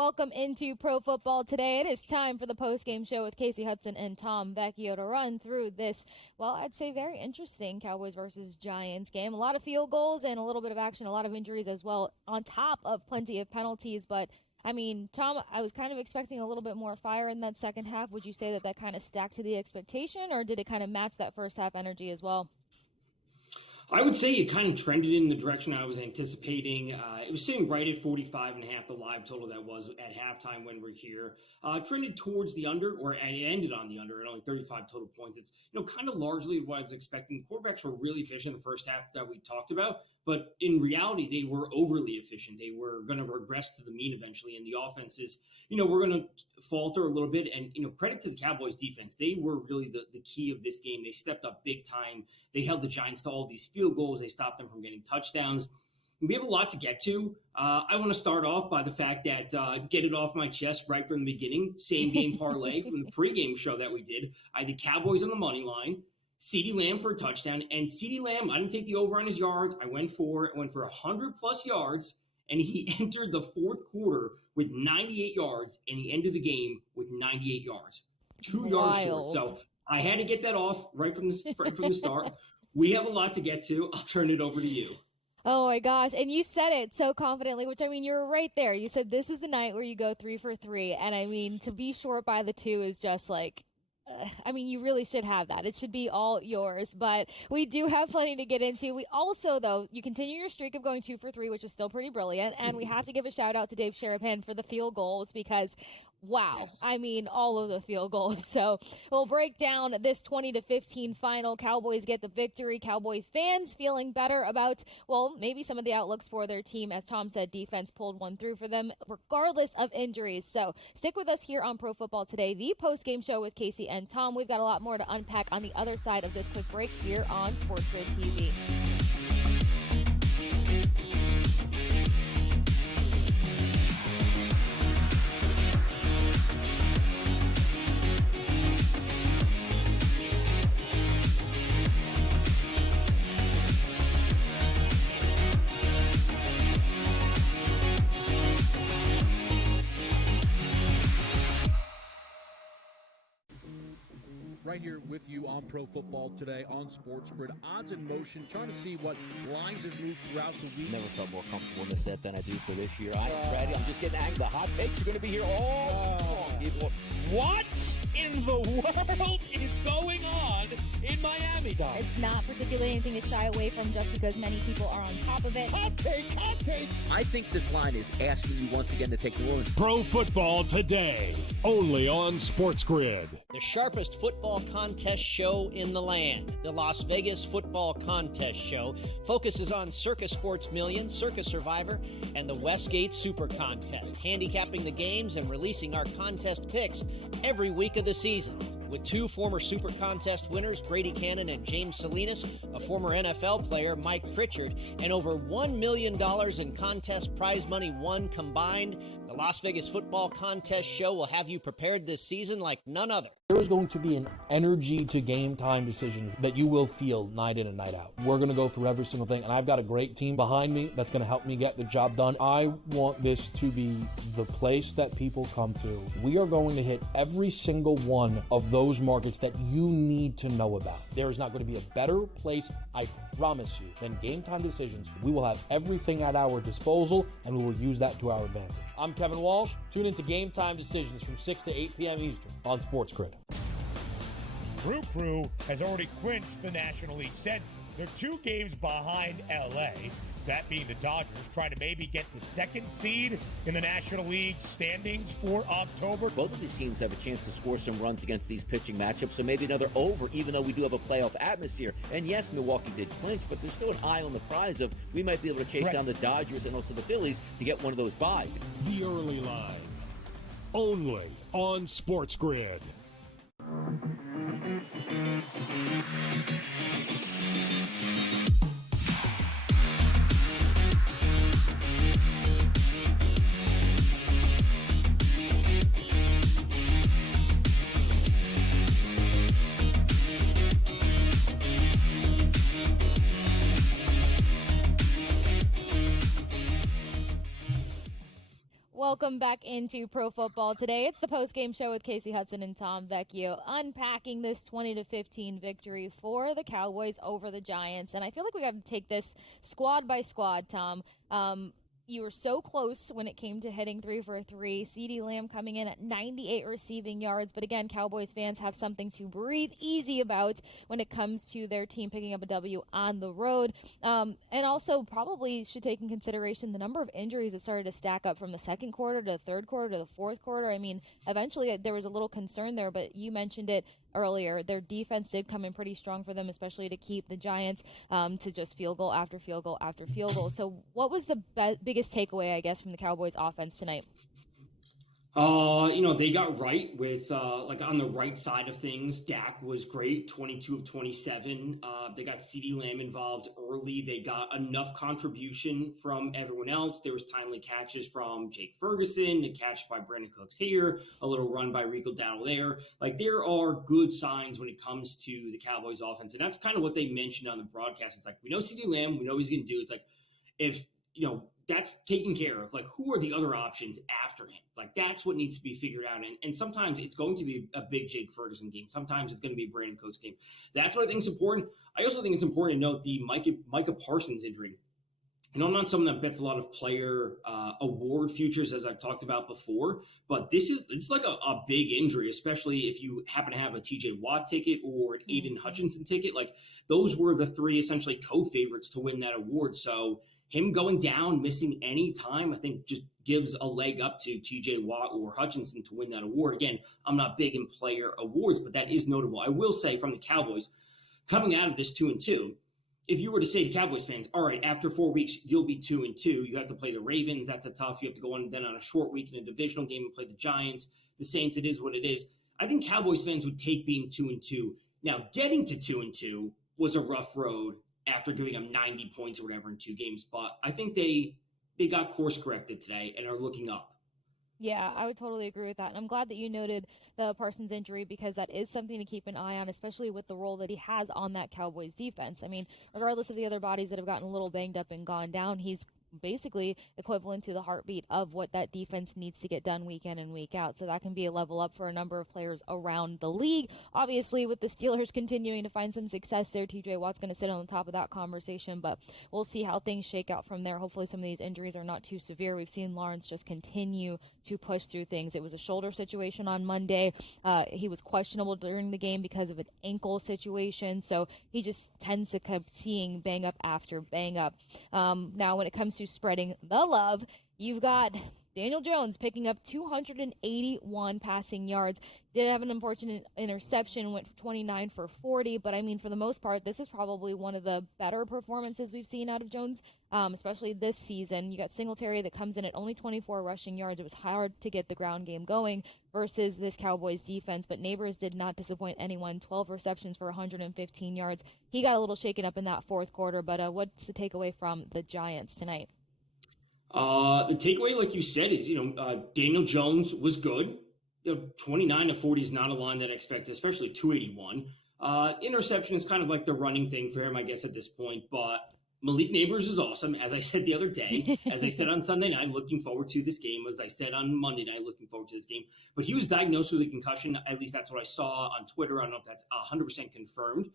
Welcome into Pro Football Today. It is time for the post-game show with Kasey Hudson and Tom Vecchio to run through this, well, I'd say very interesting Cowboys versus Giants game. A lot of field goals and a little bit of action, a lot of injuries as well, on top of plenty of penalties. But, I mean, Tom, I was kind of expecting a little bit more fire in that second half. Would you say that kind of stacked to the expectation, or did it kind of match that first half energy as well? I would say it kind of trended in the direction I was anticipating. It was sitting right at 45.5, the live total that was at halftime when we're here. Trended towards the under, or it ended on the under at only 35 total points. It's, kind of largely what I was expecting. Quarterbacks were really efficient in the first half that we talked about, but in reality, they were overly efficient. They were going to regress to the mean eventually, and the offenses, we're going to falter a little bit. And, credit to the Cowboys defense. They were really the key of this game. They stepped up big time. They held the Giants to all these field goals. They stopped them from getting touchdowns. We have a lot to get to. I want to start off by the fact that, get it off my chest right from the beginning, same game parlay from the pregame show that we did. I had the Cowboys on the money line, CeeDee Lamb for a touchdown, and CeeDee Lamb, I didn't take the over on his yards. I went for 100-plus yards, and he entered the fourth quarter with 98 yards, and he ended the game with 98 yards. 2 yards short. So I had to get that off right from the start. We have a lot to get to. I'll turn it over to you. Oh, my gosh. And you said it so confidently, which, you were right there. You said this is the night where you go 3 for 3. And, to be short by the 2 is just like, you really should have that. It should be all yours, but we do have plenty to get into. We also, though, you continue your streak of going 2 for 3, which is still pretty brilliant, and we have to give a shout out to Dave Sherapan for the field goals because, wow, yes. All of the field goals. So we'll break down this 20-15 final. Cowboys get the victory. Cowboys fans feeling better about, well, maybe some of the outlooks for their team. As Tom said, defense pulled one through for them, regardless of injuries. So stick with us here on Pro Football Today, the post-game show with Kasey and Tom. We've got a lot more to unpack on the other side of this quick break here on SportsGrid TV. Right here with you on Pro Football Today on SportsGrid. Odds in motion, trying to see what lines have moved throughout the week. Never felt more comfortable in this set than I do for this year. I'm ready. I'm just getting angry. The hot takes are going to be here all people. What in the world is going on in Miami, Dog? It's not particularly anything to shy away from just because many people are on top of it. Hot take. I think this line is asking you once again to take the Orleans. Pro Football Today, only on SportsGrid. The sharpest football contest show in the land, the Las Vegas Football Contest Show, focuses on Circus Sports Million, Circus Survivor, and the Westgate Super Contest, handicapping the games and releasing our contest picks every week of the season. With 2 former Super Contest winners, Brady Cannon and James Salinas, a former NFL player, Mike Pritchard, and over $1 million in contest prize money won combined, the Las Vegas Football Contest Show will have you prepared this season like none other. There is going to be an energy to game time decisions that you will feel night in and night out. We're going to go through every single thing, and I've got a great team behind me that's going to help me get the job done. I want this to be the place that people come to. We are going to hit every single one of those markets that you need to know about. There is not going to be a better place, I promise you, than game time decisions. We will have everything at our disposal, and we will use that to our advantage. I'm Kevin Walsh. Tune into Game Time Decisions from 6 to 8 p.m. Eastern on SportsGrid. Crew has already clinched the National League Central. They're 2 games behind L.A., that being the Dodgers, trying to maybe get the 2nd seed in the National League standings for October. Both of these teams have a chance to score some runs against these pitching matchups, so maybe another over, even though we do have a playoff atmosphere. And yes, Milwaukee did clinch, but there's still an eye on the prize of we might be able to chase down the Dodgers and also the Phillies to get one of those buys. The early line, only on SportsGrid. welcome back into Pro Football Today. It's the post-game show with Kasey Hudson and Tom Vecchio, unpacking this 20-15 victory for the Cowboys over the Giants. And I feel like we got to take this squad by squad, Tom. You were so close when it came to hitting 3 for 3. CeeDee Lamb coming in at 98 receiving yards. But again, Cowboys fans have something to breathe easy about when it comes to their team picking up a W on the road. And also probably should take in consideration the number of injuries that started to stack up from the second quarter to the third quarter to the fourth quarter. I mean, eventually there was a little concern there, but you mentioned it earlier. Their defense did come in pretty strong for them, especially to keep the Giants to just field goal after field goal after field goal. So what was the biggest takeaway, I guess, from the Cowboys offense tonight? They got right with, on the right side of things. Dak was great, 22 of 27. They got CeeDee Lamb involved early. They got enough contribution from everyone else. There was timely catches from Jake Ferguson, a catch by Brandon Cooks here, a little run by Rico Dowdle there. There are good signs when it comes to the Cowboys offense. And that's kind of what they mentioned on the broadcast. It's we know CeeDee Lamb, we know what he's going to do. It's if, that's taken care of. Who are the other options after him? That's what needs to be figured out. And sometimes it's going to be a big Jake Ferguson game. Sometimes it's going to be a Brandon Cooks game. That's what I think is important. I also think it's important to note the Micah Parsons injury. I'm not someone that bets a lot of player award futures, as I've talked about before, but it's a big injury, especially if you happen to have a TJ Watt ticket or an Aiden Hutchinson ticket. Those were the three essentially co-favorites to win that award. So him going down, missing any time, I think just gives a leg up to TJ Watt or Hutchinson to win that award. Again, I'm not big in player awards, but that is notable. I will say from the Cowboys, coming out of this 2-2, if you were to say to Cowboys fans, all right, after 4 weeks, you'll be 2-2. You have to play the Ravens. That's a tough. You have to go on then on a short week in a divisional game and play the Giants, the Saints. It is what it is. I think Cowboys fans would take being 2-2. Now, getting to 2-2 was a rough road after giving them 90 points or whatever in 2 games. But I think they got course corrected today and are looking up. Yeah, I would totally agree with that. And I'm glad that you noted the Parsons injury because that is something to keep an eye on, especially with the role that he has on that Cowboys defense. I mean, regardless of the other bodies that have gotten a little banged up and gone down, he's basically equivalent to the heartbeat of what that defense needs to get done week in and week out. So that can be a level up for a number of players around the league. Obviously, with the Steelers continuing to find some success there, TJ Watt's going to sit on the top of that conversation, but we'll see how things shake out from there. Hopefully some of these injuries are not too severe. We've seen Lawrence just continue to push through things. It was a shoulder situation on Monday. He was questionable during the game because of an ankle situation, so he just tends to keep seeing bang up after bang up. Now, when it comes to spreading the love, you've got Daniel Jones picking up 281 passing yards. Did have an unfortunate interception, went 29 for 40, but I mean, for the most part, this is probably one of the better performances we've seen out of Jones, especially this season. You got Singletary that comes in at only 24 rushing yards. It was hard to get the ground game going versus this Cowboys defense, but Neighbors did not disappoint anyone. 12 receptions for 115 yards. He got a little shaken up in that fourth quarter, but what's the takeaway from the Giants tonight? The takeaway, like you said, is, Daniel Jones was good. 29 to 40 is not a line that I expected, especially 281. Interception is kind of like the running thing for him, I guess, at this point. But Malik Neighbors is awesome. As I said the other day, as I said on Sunday night, looking forward to this game. As I said on Monday night, looking forward to this game. But he was diagnosed with a concussion. At least that's what I saw on Twitter. I don't know if that's 100% confirmed.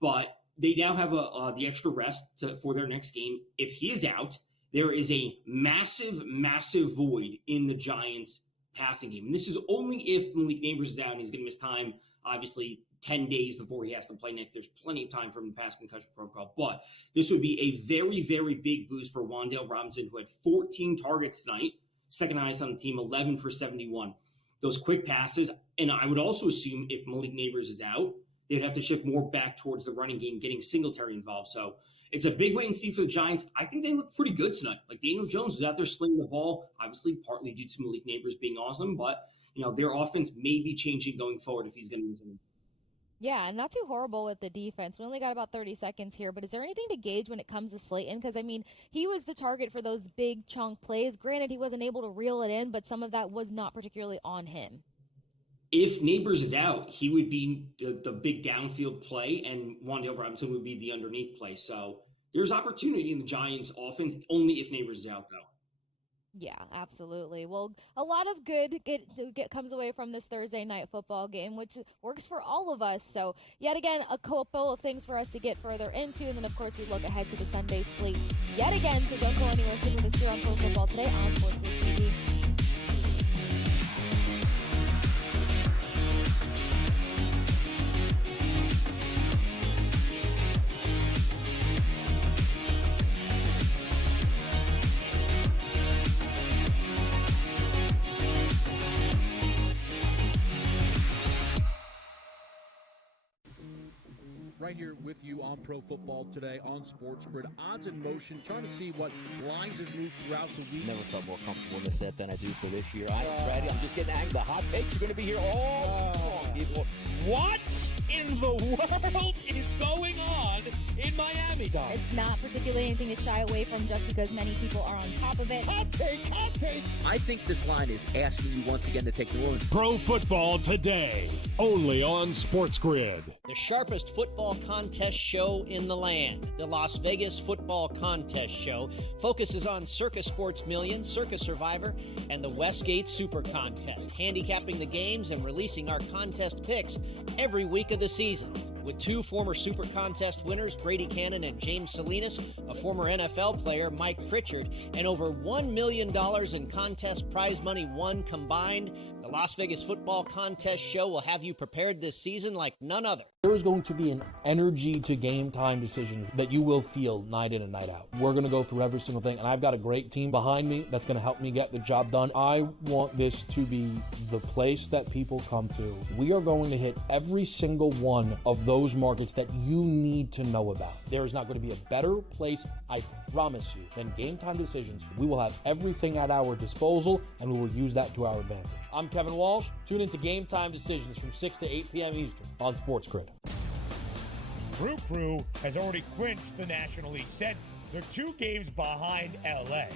But they now have the extra rest for their next game. If he is out, there is a massive, massive void in the Giants' passing game. And this is only if Malik Neighbors is out and he's going to miss time, obviously, 10 days before he has to play next. There's plenty of time for him to pass concussion protocol. But this would be a very, very big boost for Wan'Dale Robinson, who had 14 targets tonight, second highest on the team, 11 for 71. Those quick passes, and I would also assume if Malik Neighbors is out, they'd have to shift more back towards the running game, getting Singletary involved. So it's a big wait and see for the Giants. I think they look pretty good tonight. Daniel Jones was out there slinging the ball, obviously partly due to Malik Neighbors being awesome, but their offense may be changing going forward if he's going to use him. Yeah, and not too horrible with the defense. We only got about 30 seconds here, but is there anything to gauge when it comes to Slayton? Because, I mean, he was the target for those big chunk plays. Granted, he wasn't able to reel it in, but some of that was not particularly on him. If Neighbors is out, he would be the big downfield play, and Wan'Dale Robinson would be the underneath play. So there's opportunity in the Giants' offense, only if Neighbors is out, though. Yeah, absolutely. Well, a lot of good comes away from this Thursday night football game, which works for all of us. So, yet again, a couple of things for us to get further into. And then, of course, we look ahead to the Sunday slate yet again. So don't go anywhere. Stick with us here on Pro Football Today on SportsGrid TV. Right here with you on Pro Football Today on SportsGrid. Odds in motion, trying to see what lines have moved throughout the week. Never felt more comfortable in this set than I do for this year. I'm ready. I'm just getting angry. The hot takes are going to be here all long, people. What in the world is going on in Miami, Dom? It's not particularly anything to shy away from just because many people are on top of it. Hot take, hot take. I think this line is asking you once again to take the Orleans. Pro Football Today, only on SportsGrid. The sharpest football contest show in the land, the Las Vegas Football Contest Show, focuses on Circus Sports Million, Circus Survivor, and the Westgate Super Contest, handicapping the games and releasing our contest picks every week of the season. With two former Super Contest winners, Brady Cannon and James Salinas, a former NFL player, Mike Pritchard, and over $1 million in contest prize money won combined, the Las Vegas Football Contest Show will have you prepared this season like none other. There is going to be an energy to game time decisions that you will feel night in and night out. We're going to go through every single thing, and I've got a great team behind me that's going to help me get the job done. I want this to be the place that people come to. We are going to hit every single one of those markets that you need to know about. There is not going to be a better place, I promise you, than Game Time Decisions. We will have everything at our disposal, and we will use that to our advantage. I'm Kevin Walsh. Tune into Game Time Decisions from 6 to 8 p.m. Eastern on SportsGrid. Crew has already clinched the National League Central. They're 2 games behind LA,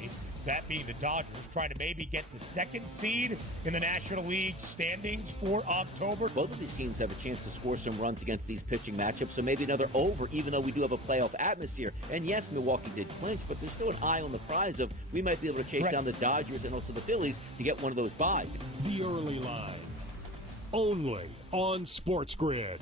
that being the Dodgers, trying to maybe get the 2nd seed in the National League standings for October. Both of these teams have a chance to score some runs against these pitching matchups, so maybe another over, even though we do have a playoff atmosphere. And yes, Milwaukee did clinch, but there's still an eye on the prize of we might be able to chase down the Dodgers and also the Phillies to get one of those buys. The early line, only on SportsGrid.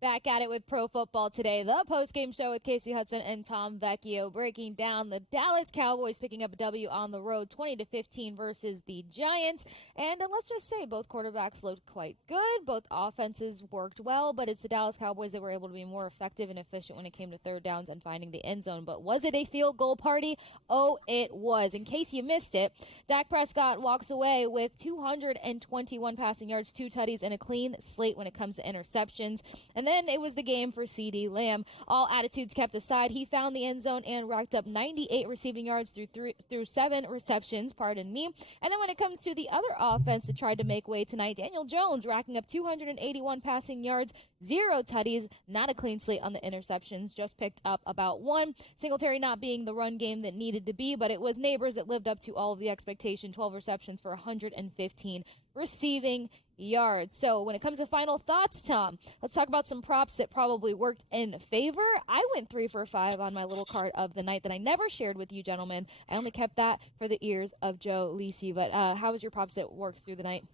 Back at it with Pro Football Today, the post-game show with Kasey Hudson and Tom Vecchio, breaking down the Dallas Cowboys picking up a W on the road, 20-15 versus the Giants. And let's just say both quarterbacks looked quite good. Both offenses worked well, but it's the Dallas Cowboys that were able to be more effective and efficient when it came to third downs and finding the end zone. But was it a field goal party? Oh, it was. In case you missed it, Dak Prescott walks away with 221 passing yards, 2 tutties, and a clean slate when it comes to interceptions. And then it was the game for CeeDee Lamb. All attitudes kept aside, he found the end zone and racked up 98 receiving yards through 7 receptions, pardon me. And then when it comes to the other offense that tried to make way tonight, Daniel Jones racking up 281 passing yards, 0 tutties, not a clean slate on the interceptions, just picked up about 1. Singletary not being the run game that needed to be, but it was Neighbors that lived up to all of the expectation, 12 receptions for 115 receiving yards. So when it comes to final thoughts, Tom, let's talk about some props that probably worked in favor. I went 3 for 5 on my little card of the night that I never shared with you, gentlemen. I only kept that for the ears of Joe Lisi. But how was your props that worked through the night?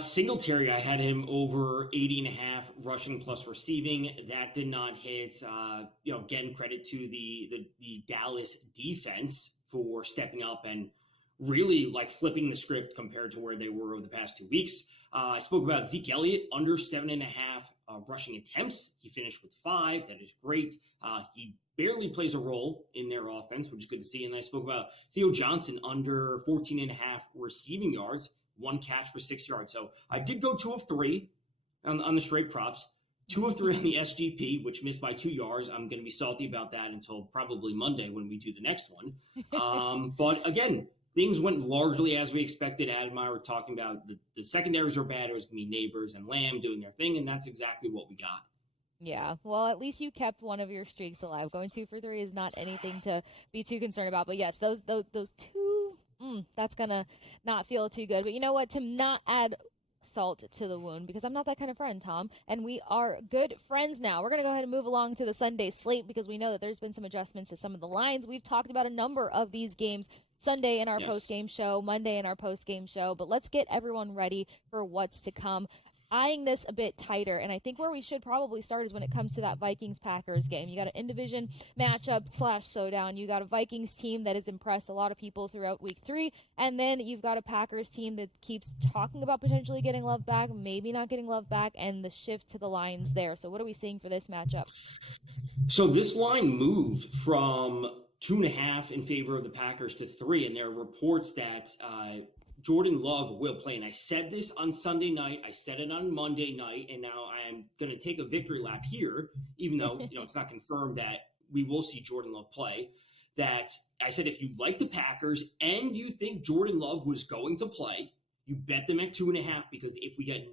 Singletary, I had him over 80.5 rushing plus receiving. That did not hit. Getting credit to the Dallas defense for stepping up and really like flipping the script compared to where they were over the past 2 weeks. I spoke about Zeke Elliott under 7.5 rushing attempts. He finished with 5. That is great. He barely plays a role in their offense, which is good to see. And I spoke about Theo Johnson under 14.5 receiving yards, 1 catch for 6 yards. So I did go 2 of 3 on the straight props. 2 of 3 on the SGP, which missed by 2 yards. I'm going to be salty about that until probably Monday when we do the next one. But again, things went largely as we expected. Adam and I were talking about the secondaries were bad. It was going to be Neighbors and Lamb doing their thing, and that's exactly what we got. Yeah, well, at least you kept one of your streaks alive. Going 2 for 3 is not anything to be too concerned about. But yes, those two, that's gonna not feel too good. But you know what? To not add salt to the wound, because I'm not that kind of friend, Tom, and we are good friends now. We're gonna go ahead and move along to the Sunday slate because we know that there's been some adjustments to some of the lines. We've talked about a number of these games Sunday in our post-game show, Monday in our post-game show. But let's get everyone ready for what's to come. Eyeing this a bit tighter, and I think where we should probably start is when it comes to that Vikings-Packers game. You got an in-division matchup / showdown. You got a Vikings team that has impressed a lot of people throughout week 3, and then you've got a Packers team that keeps talking about potentially getting love back, maybe not getting love back, and the shift to the lines there. So what are we seeing for this matchup? So this line moved from 2.5 in favor of the Packers to 3, and there are reports that Jordan Love will play. And I said this on Sunday night. I said it on Monday night. And now I am going to take a victory lap here, even though it's not confirmed that we will see Jordan Love play. That I said if you like the Packers and you think Jordan Love was going to play, you bet them at 2.5, because if we get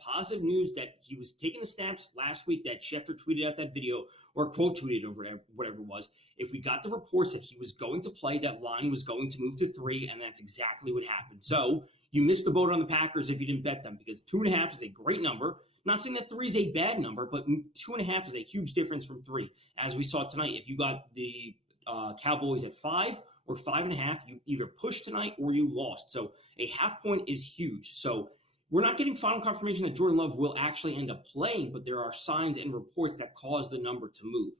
positive news that he was taking the snaps last week, that Schefter tweeted out that video or quote tweeted over whatever it was, if we got the reports that he was going to play, that line was going to move to 3, and that's exactly what happened. So you missed the boat on the Packers if you didn't bet them, because 2.5 is a great number. Not saying that 3 is a bad number, but 2.5 is a huge difference from 3. As we saw tonight, if you got the Cowboys at 5 or 5.5, you either pushed tonight or you lost. So a half point is huge. So we're not getting final confirmation that Jordan Love will actually end up playing, but there are signs and reports that cause the number to move.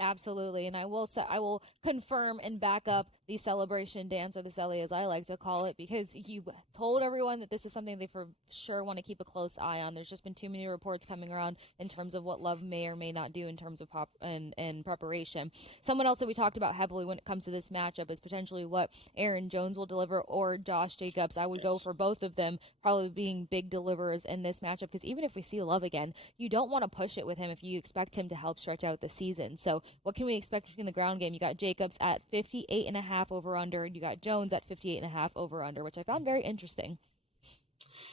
Absolutely, and I will confirm and back up the celebration dance, or the celly as I like to call it, because you told everyone that this is something they for sure want to keep a close eye on. There's just been too many reports coming around in terms of what Love may or may not do in terms of and preparation. Someone else that we talked about heavily when it comes to this matchup is potentially what Aaron Jones will deliver or Josh Jacobs. I would go for both of them probably being big deliverers in this matchup, because even if we see Love again, you don't want to push it with him if you expect him to help stretch out the season. So what can we expect in the ground game? You got Jacobs at 58.5 over under, and you got Jones at 58.5 over under, which I found very interesting.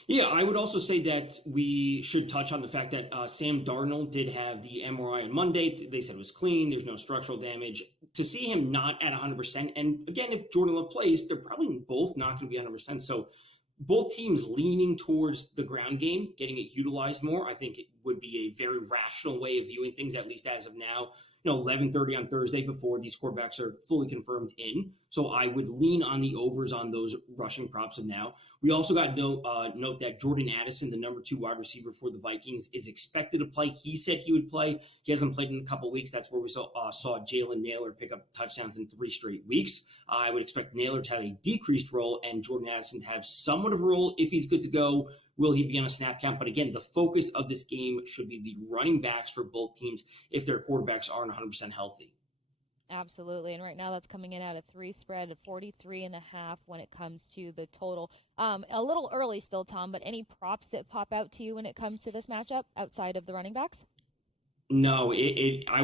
Yeah, I would also say that we should touch on the fact that Sam Darnold did have the MRI on Monday. They said it was clean. There's no structural damage. To see him not at 100%, and again, if Jordan Love plays, they're probably both not going to be 100%. So both teams leaning towards the ground game, getting it utilized more, I think it would be a very rational way of viewing things, at least as of now. 11:30 on Thursday before these quarterbacks are fully confirmed in. So I would lean on the overs on those rushing props of now. We also got note that Jordan Addison, the number 2 wide receiver for the Vikings, is expected to play. He said he would play. He hasn't played in a couple weeks. That's where we saw Jalen Nailor pick up touchdowns in 3 straight weeks. I would expect Nailor to have a decreased role and Jordan Addison to have somewhat of a role if he's good to go. Will he be on a snap count? But again, the focus of this game should be the running backs for both teams if their quarterbacks aren't 100% healthy. Absolutely. And right now that's coming in at a 3 spread of 43.5 when it comes to the total. A little early still, Tom, but any props that pop out to you when it comes to this matchup outside of the running backs? No, it's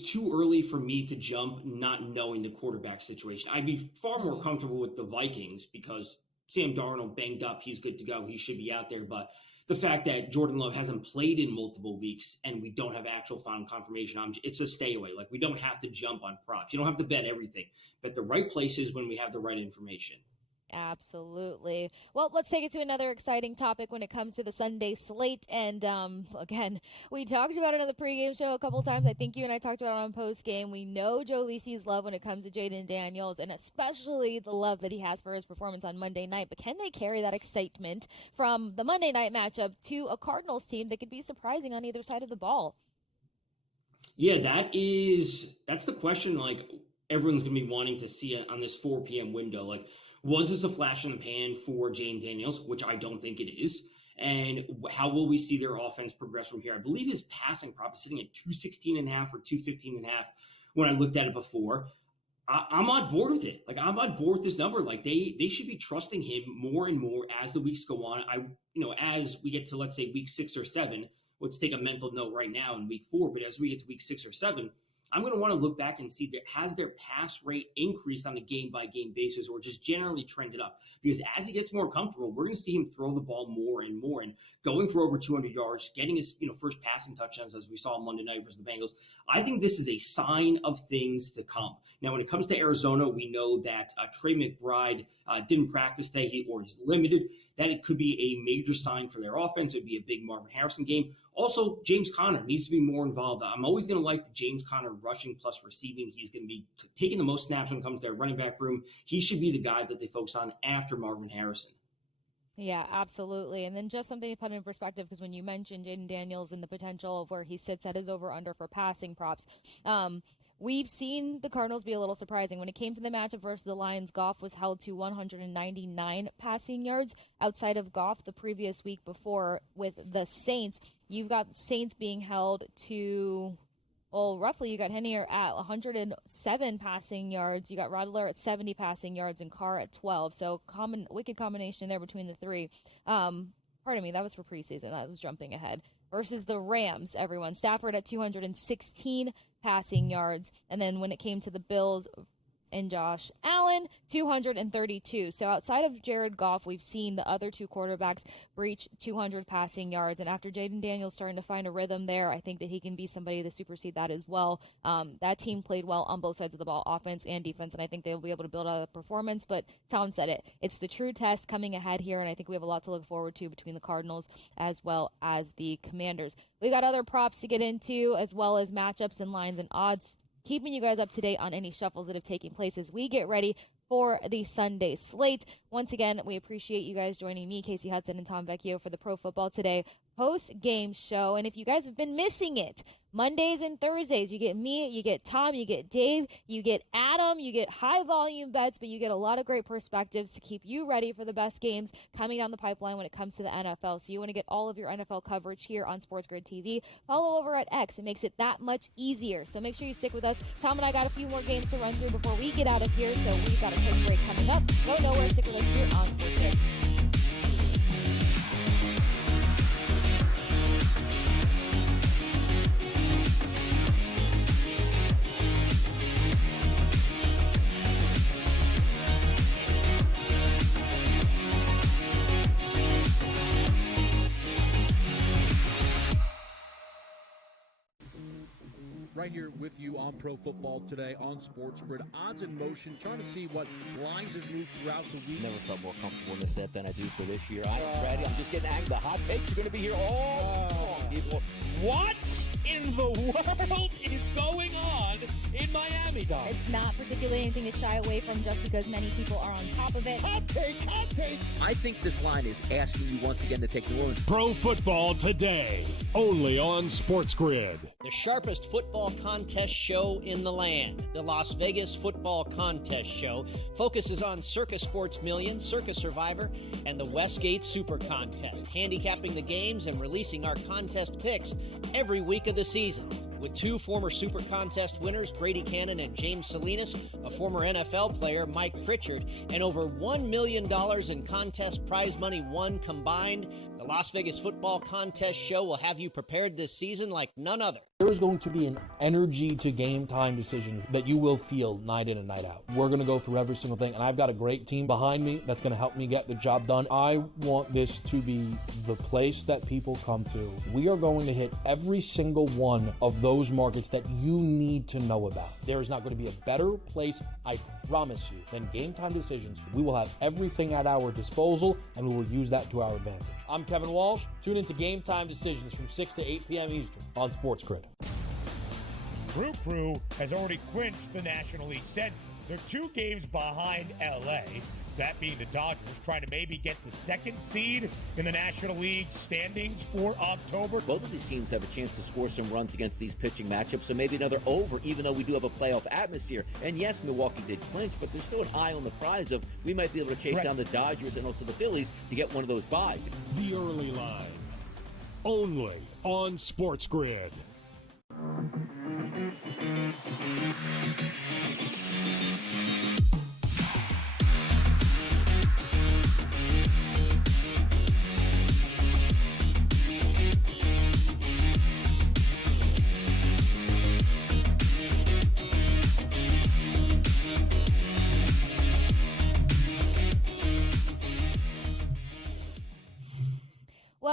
too early for me to jump not knowing the quarterback situation. I'd be far more comfortable with the Vikings because Sam Darnold banged up. He's good to go. He should be out there. But the fact that Jordan Love hasn't played in multiple weeks and we don't have actual final confirmation, it's a stay away. Like, we don't have to jump on props. You don't have to bet everything. Bet the right places when we have the right information. Absolutely. Well, let's take it to another exciting topic when it comes to the Sunday slate. And again, we talked about it on the pregame show a couple times. I think you and I talked about it on postgame. We know Joe Lisi's love when it comes to Jaden Daniels, and especially the love that he has for his performance on Monday night. But can they carry that excitement from the Monday night matchup to a Cardinals team that could be surprising on either side of the ball? Yeah, that's the question. Like, everyone's going to be wanting to see on this 4 p.m. window. Like, was this a flash in the pan for Jaden Daniels, which I don't think it is? And how will we see their offense progress from here? I believe his passing prop is sitting at 216.5 or 215.5 when I looked at it before. I'm on board with it. Like, I'm on board with this number. Like, they should be trusting him more and more as the weeks go on. As we get to, let's say, week 6 or 7, let's take a mental note right now in week 4, but as we get to week 6 or 7, I'm going to want to look back and see that has their pass rate increased on a game-by-game basis or just generally trended up? Because as he gets more comfortable, we're going to see him throw the ball more and more. And going for over 200 yards, getting his first passing touchdowns as we saw Monday night versus the Bengals, I think this is a sign of things to come. Now, when it comes to Arizona, we know that Trey McBride didn't practice today or is limited. That it could be a major sign for their offense. It would be a big Marvin Harrison game. Also, James Conner needs to be more involved. I'm always going to like the James Conner rushing plus receiving. He's going to be taking the most snaps when it comes to their running back room. He should be the guy that they focus on after Marvin Harrison. Yeah, absolutely. And then just something to put in perspective, because when you mentioned Jaden Daniels and the potential of where he sits at his over-under for passing props, we've seen the Cardinals be a little surprising. When it came to the matchup versus the Lions, Goff was held to 199 passing yards. Outside of Goff, the previous week before with the Saints, you've got Saints being held to... Well, roughly, you got Hennier at 107 passing yards. You got Rodler at 70 passing yards and Carr at 12. So wicked combination there between the three. Pardon me, that was for preseason. I was jumping ahead. Versus the Rams, everyone. Stafford at 216 passing yards. And then when it came to the Bills and Josh Allen, 232. So outside of Jared Goff, we've seen the other two quarterbacks breach 200 passing yards. And after Jaden Daniels starting to find a rhythm there, I think that he can be somebody to supersede that as well. That team played well on both sides of the ball, offense and defense, and I think they'll be able to build out a performance. But Tom said it. It's the true test coming ahead here, and I think we have a lot to look forward to between the Cardinals as well as the Commanders. We got other props to get into, as well as matchups and lines and odds, keeping you guys up to date on any shuffles that have taken place as we get ready for the Sunday slate. Once again, we appreciate you guys joining me, Kasey Hudson, and Tom Vecchio for the Pro Football Today post-game show. And if you guys have been missing it, Mondays and Thursdays, you get me, you get Tom, you get Dave, you get Adam, you get high-volume bets, but you get a lot of great perspectives to keep you ready for the best games coming down the pipeline when it comes to the NFL. So you want to get all of your NFL coverage here on SportsGrid TV. Follow over at X. It makes it that much easier. So make sure you stick with us. Tom and I got a few more games to run through before we get out of here, so we've got a quick break coming up. Go nowhere. Stick with us here on SportsGrid. Right here with you on Pro Football Today on SportsGrid. Odds in motion, trying to see what lines have moved throughout the week. Never felt more comfortable in this set than I do for this year. I am ready. I'm just getting angry. The hot takes are going to be here all long, people. What in the world is going on in Miami, Dog? It's not particularly anything to shy away from just because many people are on top of it. Hot take, hot take. I think this line is asking you once again to take New Orleans. Pro Football Today, only on SportsGrid. The sharpest football contest show in the land, the Las Vegas Football Contest Show, focuses on Circus Sports Million, Circus Survivor, and the Westgate Super Contest, handicapping the games and releasing our contest picks every week of the season. With two former Super Contest winners, Brady Cannon and James Salinas, a former NFL player, Mike Pritchard, and over $1 million in contest prize money won combined, the Las Vegas Football Contest Show will have you prepared this season like none other. There is going to be an energy to game time decisions that you will feel night in and night out. We're going to go through every single thing, and I've got a great team behind me that's going to help me get the job done. I want this to be the place that people come to. We are going to hit every single one of those markets that you need to know about. There is not going to be a better place, I promise you, than Game Time Decisions. We will have everything at our disposal, and we will use that to our advantage. I'm Kevin Walsh. Tune into Game Time Decisions from 6 to 8 p.m. Eastern on SportsGrid. Crew has already clinched the National League Central. They're 2 games behind L.A., that being the Dodgers, trying to maybe get the 2nd seed in the National League standings for October. Both of these teams have a chance to score some runs against these pitching matchups, so maybe another over, even though we do have a playoff atmosphere. And yes, Milwaukee did clinch, but there's still an eye on the prize of we might be able to chase down the Dodgers and also the Phillies to get one of those buys. The early line, only on SportsGrid.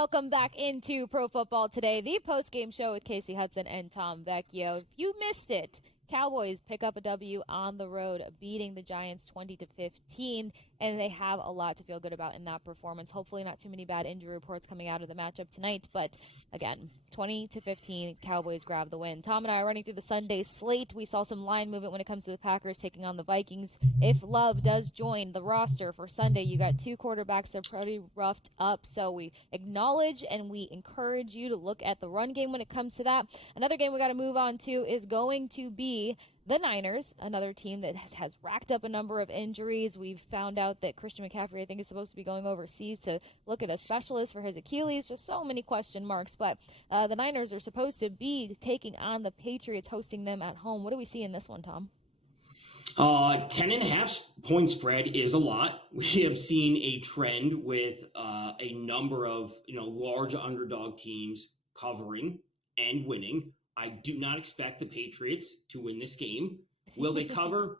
Welcome back into Pro Football Today, the post-game show with Kasey Hudson and Tom Vecchio. If you missed it, Cowboys pick up a W on the road, beating the Giants 20-15, and they have a lot to feel good about in that performance. Hopefully not too many bad injury reports coming out of the matchup tonight, but again, 20-15, Cowboys grab the win. Tom and I are running through the Sunday slate. We saw some line movement when it comes to the Packers taking on the Vikings. If Love does join the roster for Sunday, you got two quarterbacks that are pretty roughed up, so we acknowledge and we encourage you to look at the run game when it comes to that. Another game we got to move on to is going to be the Niners, another team that has racked up a number of injuries. We've found out that Christian McCaffrey, I think, is supposed to be going overseas to look at a specialist for his Achilles. Just so many question marks. But the Niners are supposed to be taking on the Patriots, hosting them at home. What do we see in this one, Tom? 10.5 point spread is a lot. We have seen a trend with a number of large underdog teams covering and winning. I do not expect the Patriots to win this game. Will they cover?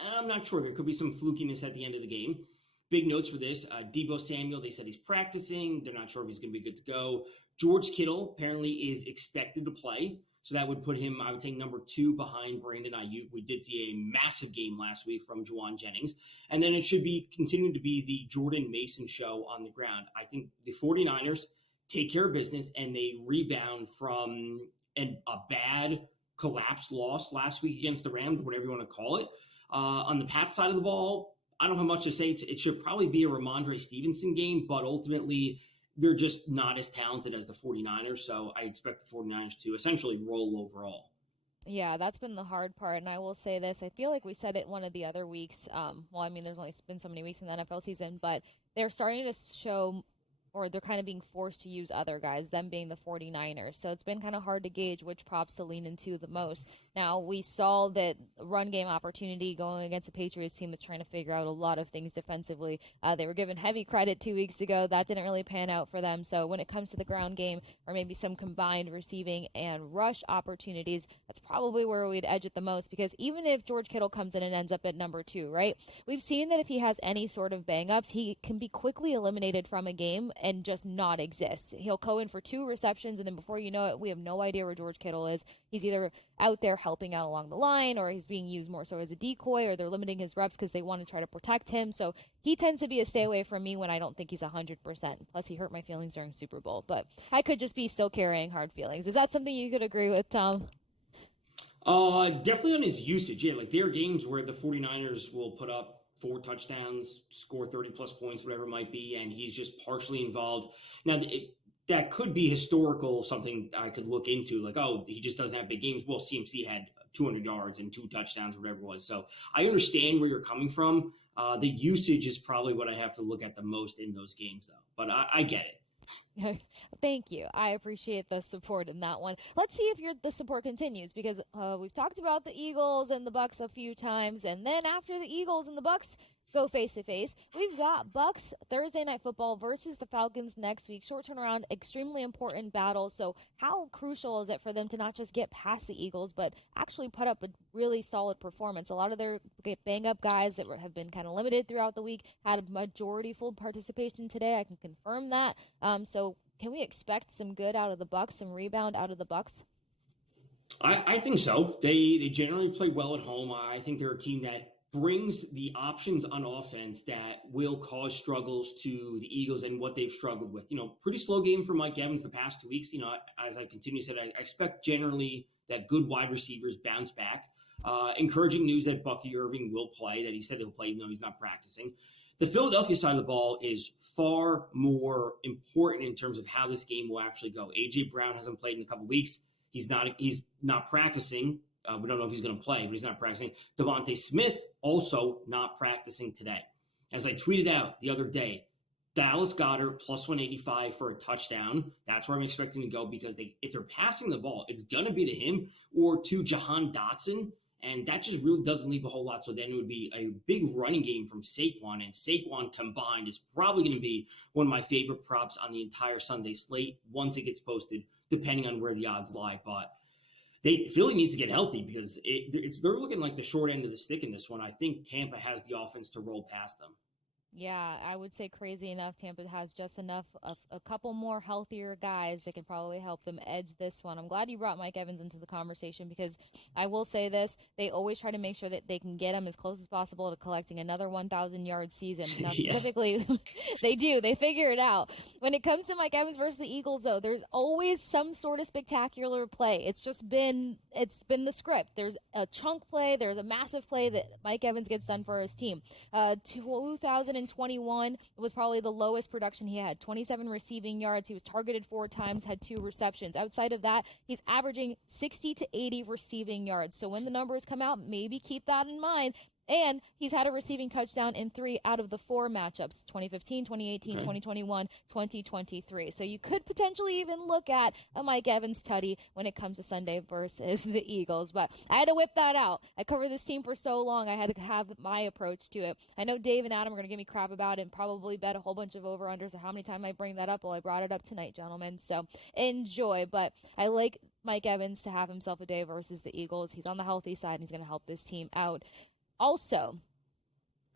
I'm not sure. There could be some flukiness at the end of the game. Big notes for this. Deebo Samuel, they said he's practicing. They're not sure if he's going to be good to go. George Kittle apparently is expected to play. So that would put him, I would say, number 2 behind Brandon Ayuk. We did see a massive game last week from Juwan Jennings. And then it should be continuing to be the Jordan Mason show on the ground. I think the 49ers take care of business and they rebound from a bad collapsed loss last week against the Rams, whatever you want to call it. On the Pats side of the ball, I don't have much to say. It should probably be a Ramondre Stevenson game, but ultimately they're just not as talented as the 49ers, so I expect the 49ers to essentially roll overall. Yeah, that's been the hard part, and I will say this. I feel like we said it one of the other weeks. There's only been so many weeks in the NFL season, but they're starting to show – or they're kind of being forced to use other guys, them being the 49ers. So it's been kind of hard to gauge which props to lean into the most. Now, we saw that run game opportunity going against a Patriots team that's trying to figure out a lot of things defensively. They were given heavy credit 2 weeks ago. That didn't really pan out for them. So when it comes to the ground game or maybe some combined receiving and rush opportunities, that's probably where we'd edge it the most, because even if George Kittle comes in and ends up at number 2, right, we've seen that if he has any sort of bang-ups, he can be quickly eliminated from a game and just not exist. He'll go in for 2 receptions, and then before you know it, we have no idea where George Kittle is. He's either out there helping out along the line, or he's being used more so as a decoy, or they're limiting his reps because they want to try to protect him. So he tends to be a stay away from me when I don't think he's 100%. Plus, he hurt my feelings during Super Bowl, but I could just be still carrying hard feelings. Is that something you could agree with, Tom? Definitely on his usage. Yeah, like there are games where the 49ers will put up 4 touchdowns, score 30-plus points, whatever it might be, and he's just partially involved. Now, that could be historical, something I could look into, like, oh, he just doesn't have big games. Well, CMC had 200 yards and 2 touchdowns, whatever it was. So I understand where you're coming from. The usage is probably what I have to look at the most in those games, though. But I get it. Thank you. I appreciate the support in that one. Let's see if the support continues, because we've talked about the Eagles and the Bucks a few times, and then after the Eagles and the Bucks go face-to-face, we've got Bucks Thursday Night Football versus the Falcons next week. Short turnaround, extremely important battle. So how crucial is it for them to not just get past the Eagles, but actually put up a really solid performance? A lot of their bang-up guys that have been kind of limited throughout the week had a majority full participation today. I can confirm that. So can we expect some good out of the Bucks, some rebound out of the Bucks? I think so. They generally play well at home. I think they're a team that brings the options on offense that will cause struggles to the Eagles and what they've struggled with. Pretty slow game for Mike Evans the past 2 weeks. As I continue to say, I expect generally that good wide receivers bounce back. Encouraging news that Bucky Irving will play, that he said he'll play even though he's not practicing. The Philadelphia side of the ball is far more important in terms of how this game will actually go. A.J. Brown hasn't played in a couple weeks. He's not practicing. We don't know if he's going to play, but he's not practicing. Devontae Smith also not practicing today. As I tweeted out the other day, Dallas Goedert plus 185 for a touchdown. That's where I'm expecting to go, because if they're passing the ball, it's going to be to him or to Jahan Dotson, and that just really doesn't leave a whole lot. So then it would be a big running game from Saquon, and Saquon combined is probably going to be one of my favorite props on the entire Sunday slate once it gets posted, depending on where the odds lie. But Philly needs to get healthy, because they're looking like the short end of the stick in this one. I think Tampa has the offense to roll past them. Yeah, I would say crazy enough. Tampa has just enough of a couple more healthier guys that can probably help them edge this one. I'm glad you brought Mike Evans into the conversation because I will say this. They always try to make sure that they can get him as close as possible to collecting another 1,000-yard season. Now, specifically, they do. They figure it out. When it comes to Mike Evans versus the Eagles, though, there's always some sort of spectacular play. It's been the script. There's a chunk play. There's a massive play that Mike Evans gets done for his team. 2021 was probably the lowest production he had. 27 receiving yards. He was targeted 4 times, had 2 receptions. Outside of that, he's averaging 60 to 80 receiving yards. So when the numbers come out, maybe keep that in mind. And he's had a receiving touchdown in 3 out of the 4 matchups, 2015, 2018, 2021, 2023. So you could potentially even look at a Mike Evans tutty when it comes to Sunday versus the Eagles. But I had to whip that out. I covered this team for so long, I had to have my approach to it. I know Dave and Adam are going to give me crap about it and probably bet a whole bunch of over-unders of how many times I bring that up. Well, I brought it up tonight, gentlemen. So enjoy. But I like Mike Evans to have himself a day versus the Eagles. He's on the healthy side, and he's going to help this team out. Also,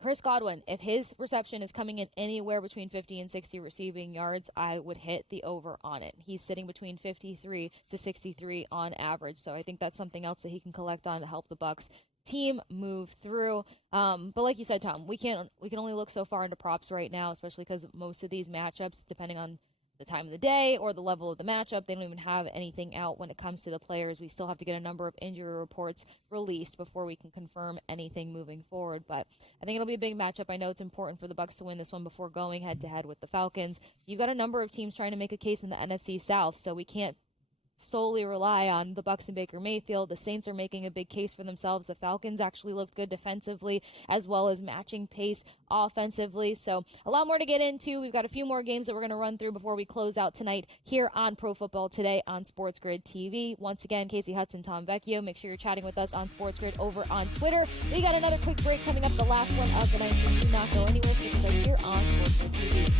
Chris Godwin, if his reception is coming in anywhere between 50 and 60 receiving yards, I would hit the over on it. He's sitting between 53 to 63 on average, so I think that's something else that he can collect on to help the Bucs team move through. But like you said, Tom, we can only look so far into props right now, especially because most of these matchups, depending on the time of the day or the level of the matchup, they don't even have anything out when it comes to the players. We still have to get a number of injury reports released before we can confirm anything moving forward. But I think it'll be a big matchup. I know it's important for the Bucs to win this one before going head-to-head with the Falcons. You've got a number of teams trying to make a case in the NFC South, so we can't solely rely on the Bucs and Baker Mayfield. The Saints are making a big case for themselves. The Falcons actually looked good defensively as well as matching pace offensively. So a lot more to get into. We've got a few more games that we're going to run through before we close out tonight here on Pro Football Today on SportsGrid TV. Once again, Kasey Hudson, Tom Vecchio. Make sure you're chatting with us on SportsGrid over on Twitter. We got another quick break coming up, the last one of the night, so do not go anywhere. Stick with us here on SportsGrid TV.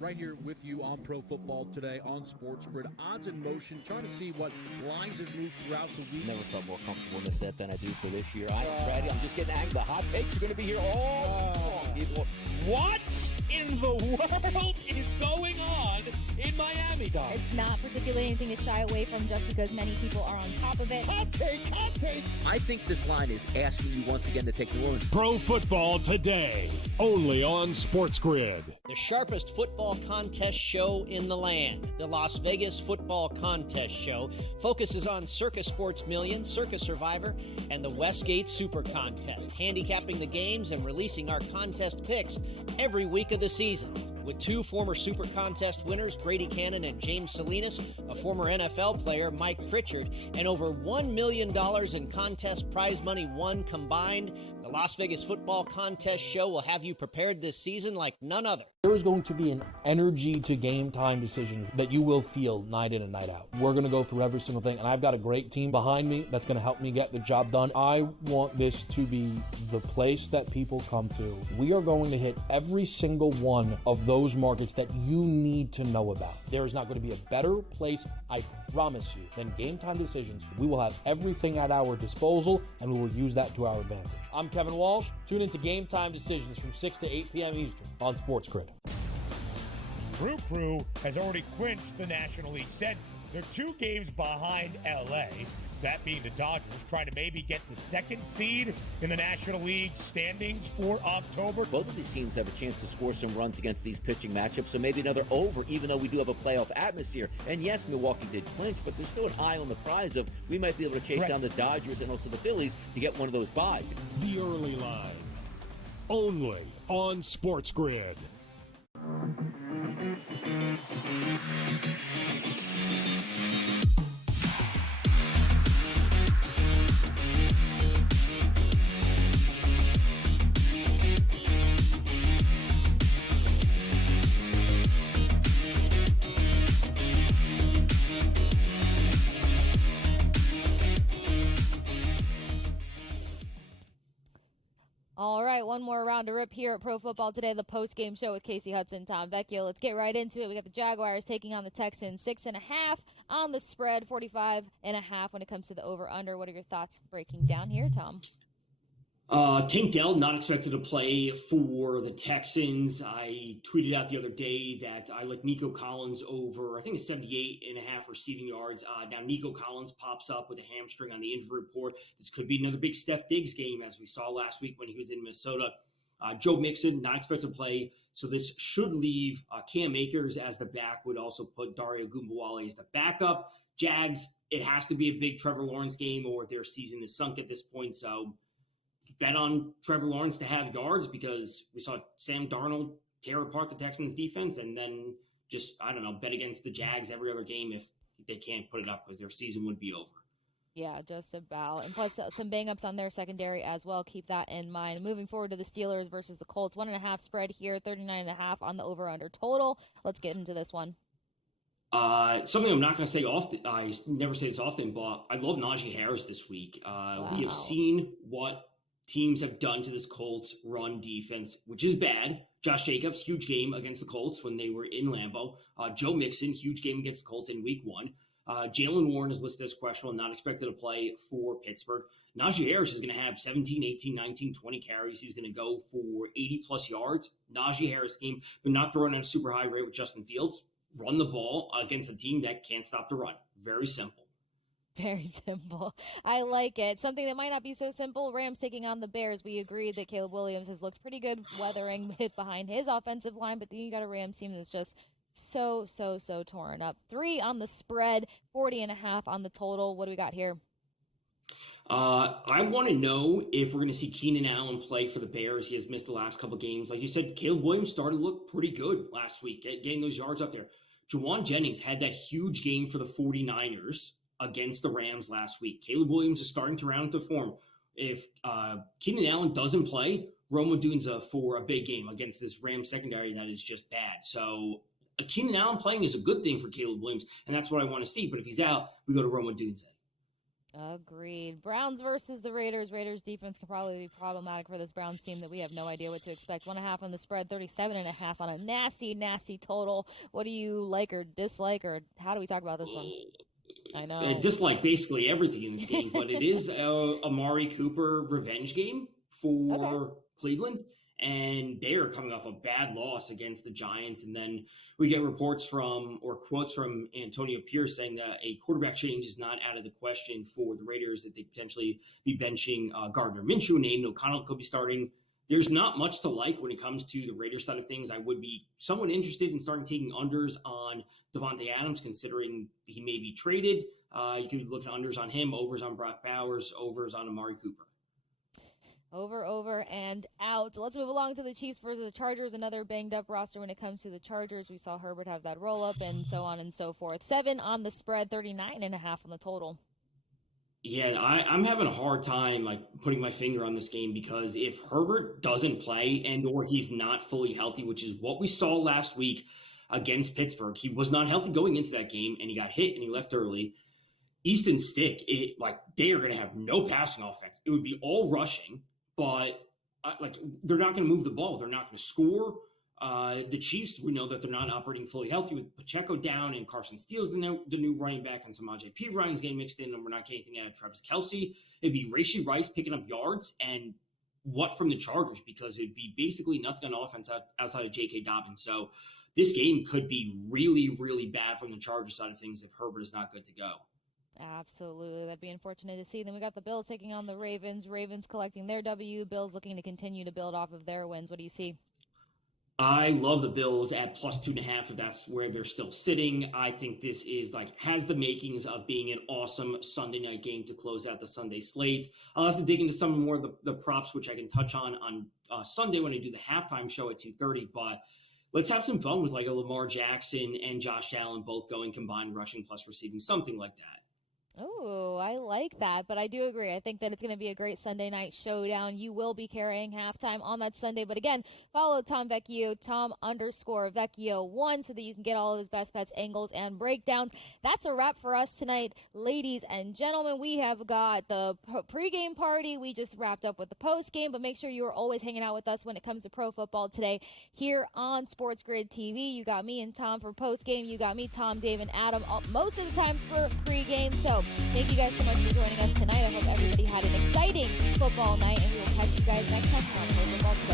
Right here with you on Pro Football Today on SportsGrid. Odds in motion, trying to see what lines have moved throughout the week. Never felt more comfortable in this set than I do for this year. I'm ready. I'm just getting angry. The hot takes are going to be here all people. What in the world is going on in Miami, dog? It's not particularly anything to shy away from just because many people are on top of it. Hot take. I think this line is asking you once again to take the Orleans. Pro Football Today, only on SportsGrid. The sharpest football contest show in the land, the Las Vegas Football Contest Show, focuses on Circa Sports Million, Circa Survivor, and the Westgate Super Contest, handicapping the games and releasing our contest picks every week of the season. With 2 former Super Contest winners, Brady Cannon and James Salinas, a former NFL player, Mike Pritchard, and over $1 million in contest prize money won combined, the Las Vegas Football Contest Show will have you prepared this season like none other. There is going to be an energy to game time decisions that you will feel night in and night out. We're going to go through every single thing, and I've got a great team behind me that's going to help me get the job done. I want this to be the place that people come to. We are going to hit every single one of those markets that you need to know about. There is not going to be a better place, I promise you, than game time decisions. We will have everything at our disposal, and we will use that to our advantage. I'm Kevin Walsh. Tune into Game Time Decisions from 6 to 8 p.m. Eastern on SportsGrid. Crew has already clinched the National League Central. They're 2 games behind LA, that being the Dodgers, trying to maybe get the 2nd seed in the National League standings for October. Both of these teams have a chance to score some runs against these pitching matchups, so maybe another over, even though we do have a playoff atmosphere. And yes, Milwaukee did clinch, but there's still an eye on the prize of we might be able to chase down the Dodgers and also the Phillies to get one of those buys. The early line, only on SportsGrid. one more round to rip here at Pro Football Today, the post-game show with Kasey Hudson, Tom Vecchio. Let's get right into it. We got the Jaguars taking on the Texans, 6.5 on the spread, 45.5 when it comes to the over-under. What are your thoughts breaking down here, Tom? Tank Dell not expected to play for the Texans. I tweeted out the other day that I like Nico Collins over, I think it's 78.5 receiving yards. Now Nico Collins pops up with a hamstring on the injury report. This could be another big Steph Diggs game, as we saw last week when he was in Minnesota. Joe Mixon not expected to play, so this should leave Cam Akers as the back, would also put Dario Gumbawale as the backup. Jags, it has to be a big Trevor Lawrence game or their season is sunk at this point, so bet on Trevor Lawrence to have yards because we saw Sam Darnold tear apart the Texans defense, and then just, I don't know, bet against the Jags every other game if they can't put it up because their season would be over. Yeah, just about. And plus some bang-ups on their secondary as well. Keep that in mind. Moving forward to the Steelers versus the Colts. 1.5 spread here, 39.5 on the over-under total. Let's get into this one. Something I'm not going to say often, I never say this often, but I love Najee Harris this week. Wow. We have seen what teams have done to this Colts run defense, which is bad. Josh Jacobs, huge game against the Colts when they were in Lambeau. Joe Mixon, huge game against the Colts in week 1. Jalen Warren is listed as questionable, not expected to play for Pittsburgh. Najee Harris is going to have 17, 18, 19, 20 carries. He's going to go for 80-plus yards. Najee Harris game, they're not throwing at a super high rate with Justin Fields. Run the ball against a team that can't stop the run. Very simple. Very simple. I like it. Something that might not be so simple, Rams taking on the Bears. We agreed that Caleb Williams has looked pretty good weathering hit behind his offensive line, but then you got a Rams team that's just so torn up. 3 on the spread, 40.5 on the total. What do we got here? I want to know if we're going to see Keenan Allen play for the Bears. He has missed the last couple games. Like you said, Caleb Williams started to look pretty good last week, getting those yards up there. Juwan Jennings had that huge game for the 49ers against the Rams last week. Caleb Williams is starting to round into form. If Keenan Allen doesn't play, Rome Odunze for a big game against this Rams secondary that is just bad. So Keenan Allen playing is a good thing for Caleb Williams, and that's what I want to see. But if he's out, we go to Rome Odunze. Agreed. Browns versus the Raiders. Raiders defense can probably be problematic for this Browns team that we have no idea what to expect. 1.5 on the spread, 37.5 on a nasty total. What do you like or dislike, or how do we talk about this one? I know. I dislike basically everything in this game, but it is a Amari Cooper revenge game for Cleveland. And they are coming off a bad loss against the Giants. And then we get reports from, or quotes from Antonio Pierce saying that a quarterback change is not out of the question for the Raiders, that they potentially be benching Gardner Minshew, and Aiden O'Connell could be starting. There's not much to like when it comes to the Raiders side of things. I would be somewhat interested in starting taking unders on Devontae Adams, considering he may be traded. You could look at unders on him, overs on Brock Bowers, overs on Amari Cooper. Over, and out. Let's move along to the Chiefs versus the Chargers. Another banged-up roster when it comes to the Chargers. We saw Herbert have that roll-up and so on and so forth. 7 on the spread, 39.5 on the total. Yeah, I'm having a hard time putting my finger on this game because if Herbert doesn't play and or he's not fully healthy, which is what we saw last week against Pittsburgh, he was not healthy going into that game and he got hit and he left early. Easton Stick, they are going to have no passing offense. It would be all rushing. But they're not going to move the ball. They're not going to score. The Chiefs, we know that they're not operating fully healthy with Pacheco down and Carson Steele's the new running back, and Samaje Perine's getting mixed in, and we're not getting anything out of Travis Kelce. It'd be Rashee Rice picking up yards, and what from the Chargers, because it'd be basically nothing on offense outside of J.K. Dobbins. So this game could be really, really bad from the Chargers side of things if Herbert is not good to go. Absolutely. That'd be unfortunate to see. Then we got the Bills taking on the Ravens. Ravens collecting their W. Bills looking to continue to build off of their wins. What do you see? I love the Bills at plus 2.5 if that's where they're still sitting. I think this is has the makings of being an awesome Sunday night game to close out the Sunday slate. I'll have to dig into some more of the props, which I can touch on Sunday when I do the halftime show at 2:30. But let's have some fun with a Lamar Jackson and Josh Allen both going combined rushing plus receiving, something like that. Oh, I like that, but I do agree. I think that it's going to be a great Sunday night showdown. You will be carrying halftime on that Sunday, but again, follow Tom Vecchio, Tom_Vecchio1, so that you can get all of his best bets, angles, and breakdowns. That's a wrap for us tonight, ladies and gentlemen. We have got the pregame party. We just wrapped up with the postgame, but make sure you are always hanging out with us when it comes to pro football today here on SportsGrid TV. You got me and Tom for postgame. You got me, Tom, Dave, and Adam most of the times for pregame. So thank you guys so much for joining us tonight. I hope everybody had an exciting football night, and we will catch you guys next time on Pro Football Today.